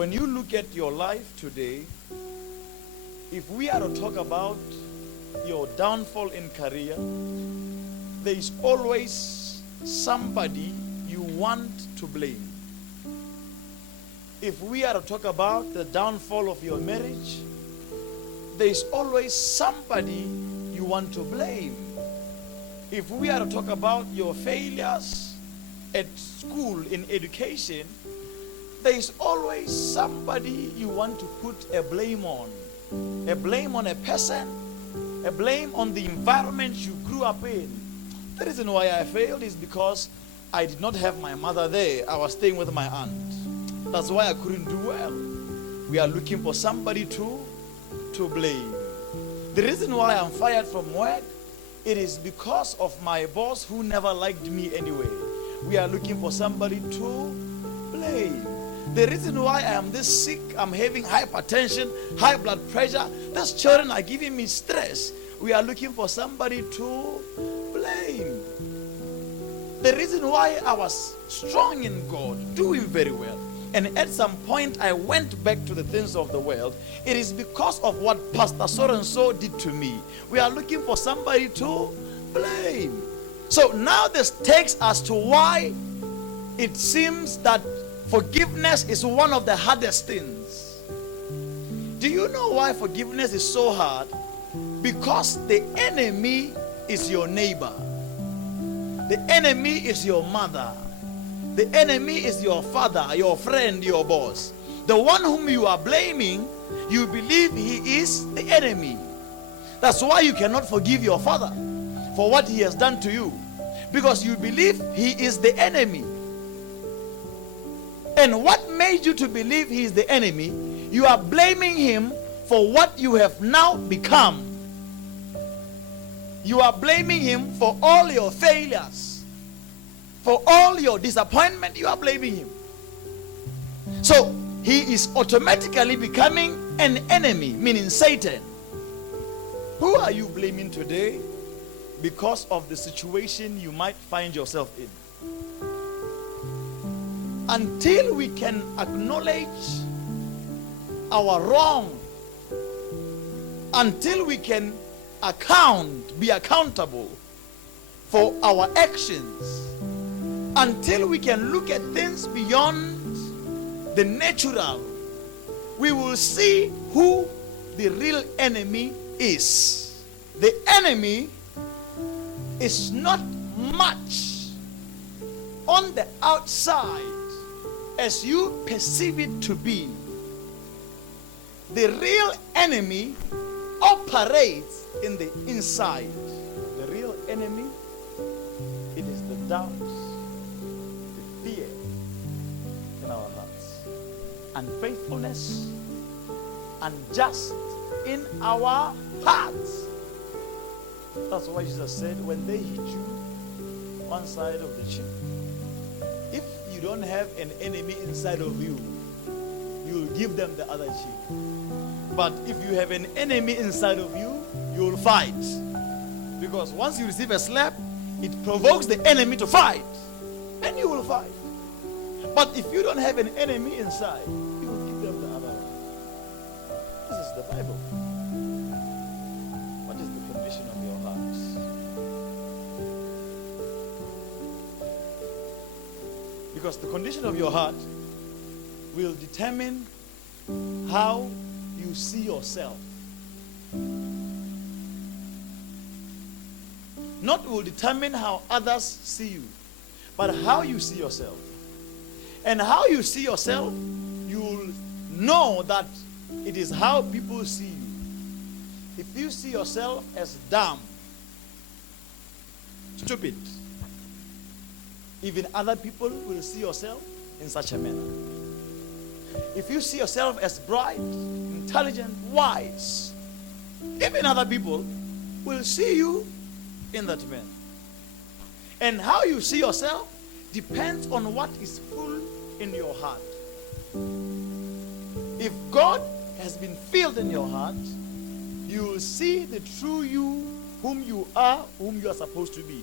When you look at your life today, if we are to talk about your downfall in career, there is always somebody you want to blame. If we are to talk about the downfall of your marriage, there is always somebody you want to blame. If we are to talk about your failures at school in education, there is always somebody you want to put a blame on. A blame on a person, a blame on the environment you grew up in. The reason why I failed is because I did not have my mother there. I was staying with my aunt. That's why I couldn't do well. We are looking for somebody to blame. The reason why I'm fired from work, it is because of my boss who never liked me anyway. We are looking for somebody to blame. The reason why I am this sick, I'm having hypertension, high blood pressure, these children are giving me stress. We are looking for somebody to blame. The reason why I was strong in God, doing very well, and at some point I went back to the things of the world, it is because of what Pastor so-and-so did to me. We are looking for somebody to blame. So now this takes us to why it seems that forgiveness is one of the hardest things. Do you know why forgiveness is so hard? Because the enemy is your neighbor. The enemy is your mother. The enemy is your father, your friend, your boss. The one whom you are blaming, you believe he is the enemy. That's why you cannot forgive your father for what he has done to you, because you believe he is the enemy. And what made you to believe he is the enemy? You are blaming him for what you have now become. You are blaming him for all your failures, for all your disappointment. You are blaming him. So he is automatically becoming an enemy, meaning Satan. Who are you blaming today because of the situation you might find yourself in? Until we can acknowledge our wrong, until we can be accountable for our actions, until we can look at things beyond the natural, we will see who the real enemy is. The enemy is not much on the outside as you perceive it to be. The real enemy operates in the inside. The real enemy, it is the doubts, the fear in our hearts, unfaithfulness, unjust in our hearts. That's why Jesus said, when they hit you one side of the cheek, if you don't have an enemy inside of you, you'll give them the other cheek. But if you have an enemy inside of you, you'll fight. Because once you receive a slap, it provokes the enemy to fight. And you will fight. But if you don't have an enemy inside, you will give them the other one. This is the Bible. What is the condition of your hearts? Because the condition of your heart will determine how you see yourself. Not will determine how others see you, but how you see yourself. And how you see yourself, you'll know that it is how people see you. If you see yourself as dumb, stupid, even other people will see yourself in such a manner. If you see yourself as bright, intelligent, wise, even other people will see you in that manner. And how you see yourself depends on what is full in your heart. If God has been filled in your heart, you will see the true you, whom you are supposed to be.